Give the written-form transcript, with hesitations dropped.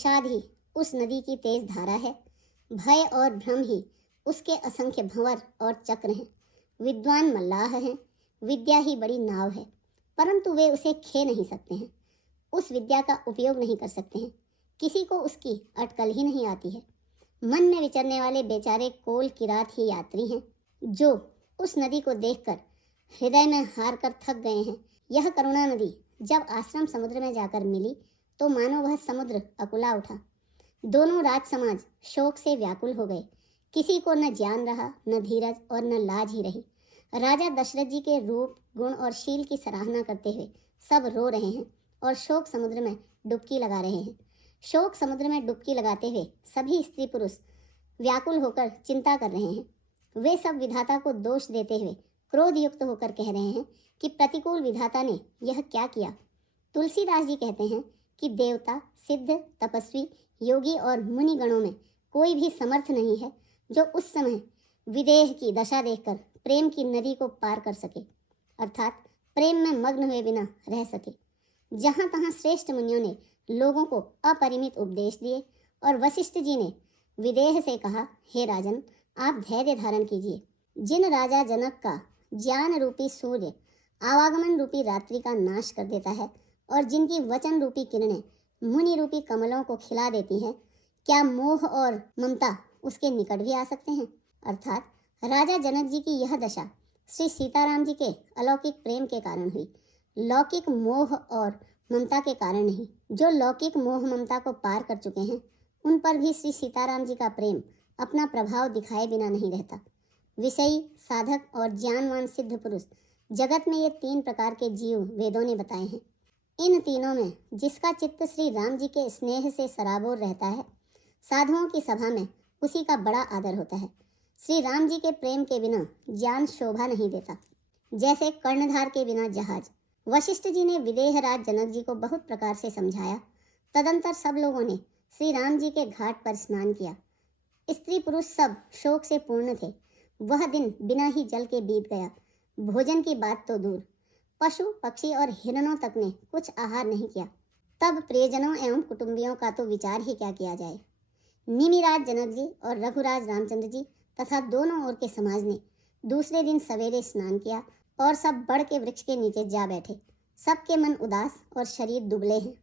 विषाद ही उस नदी की तेज धारा है, भय और भ्रम ही उसके असंख्य भंवर और चक्र हैं। विद्वान मल्लाह हैं, विद्या ही बड़ी नाव है, परंतु वे उसे खे नहीं सकते हैं, उस विद्या का उपयोग नहीं कर सकते हैं। किसी को उसकी अटकल ही नहीं आती है। मन में विचरने वाले बेचारे कोल किरात ही यात्री हैं, जो उस नदी को देखकर हृदय में हार कर थक गए हैं। यह करुणा नदी जब आश्रम समुद्र में जाकर मिली तो मानो वह समुद्र अकुला उठा। दोनों राज समाज शोक से व्याकुल हो गए। किसी को न ज्ञान रहा, न धीरज और न लाज ही रही। राजा दशरथ जी के रूप, गुण और शील की सराहना करते हुए सब रो रहे हैं और शोक समुद्र में डुबकी लगा रहे हैं। शोक समुद्र में डुबकी लगाते हुए सभी स्त्री पुरुष व्याकुल होकर चिंता कर रहे हैं। वे सब विधाता को दोष देते हुए क्रोध युक्त होकर कह रहे हैं कि प्रतिकूल विधाता ने यह क्या किया। तुलसीदास जी कहते हैं कि देवता, सिद्ध, तपस्वी, योगी और मुनि गणों में कोई भी समर्थ नहीं है जो उस समय विदेह की दशा देखकर प्रेम की नदी को पार कर सके, अर्थात प्रेम में मग्न हुए बिना रह सके। जहाँ तहाँ श्रेष्ठ मुनियों ने लोगों को अपरिमित उपदेश दिए और वशिष्ठ जी ने विदेह से कहा, हे राजन, आप धैर्य धारण कीजिए। जिन राजा जनक का ज्ञान रूपी सूर्य आवागमन रूपी रात्रि का नाश कर देता है और जिनकी वचन रूपी किरणें मुनि रूपी कमलों को खिला देती हैं, क्या मोह और ममता उसके निकट भी आ सकते हैं। अर्थात राजा जनक जी की यह दशा श्री सीताराम जी के अलौकिक प्रेम के कारण हुई, लौकिक मोह और ममता के कारण नहीं। जो लौकिक मोह ममता को पार कर चुके हैं उन पर भी श्री सीताराम जी का प्रेम अपना प्रभाव दिखाए बिना नहीं रहता। विषयी, साधक और ज्ञानवान सिद्ध पुरुष, जगत में ये 3 प्रकार के जीव वेदों ने बताए हैं। इन तीनों में जिसका चित्त श्री राम जी के स्नेह से सराबोर रहता है, साधुओं की सभा में उसी का बड़ा आदर होता है। श्री राम जी के प्रेम के बिना ज्ञान शोभा नहीं देता, जैसे कर्णधार के बिना जहाज। वशिष्ठ जी ने विदेहराज जनक जी को बहुत प्रकार से समझाया। तदंतर सब लोगों ने श्री राम जी के घाट पर स्नान किया। स्त्री पुरुष सब शोक से पूर्ण थे। वह दिन बिना ही जल के बीत गया। भोजन की बात तो दूर, पशु, पक्षी और हिरणों तक ने कुछ आहार नहीं किया। तब प्रियजनों एवं कुटुंबियों का तो विचार ही क्या किया जाए। निमिराज जनक जी और रघुराज रामचंद्र जी तथा दोनों ओर के समाज ने दूसरे दिन सवेरे स्नान किया और सब बड़ के वृक्ष के नीचे जा बैठे। सबके मन उदास और शरीर दुबले हैं।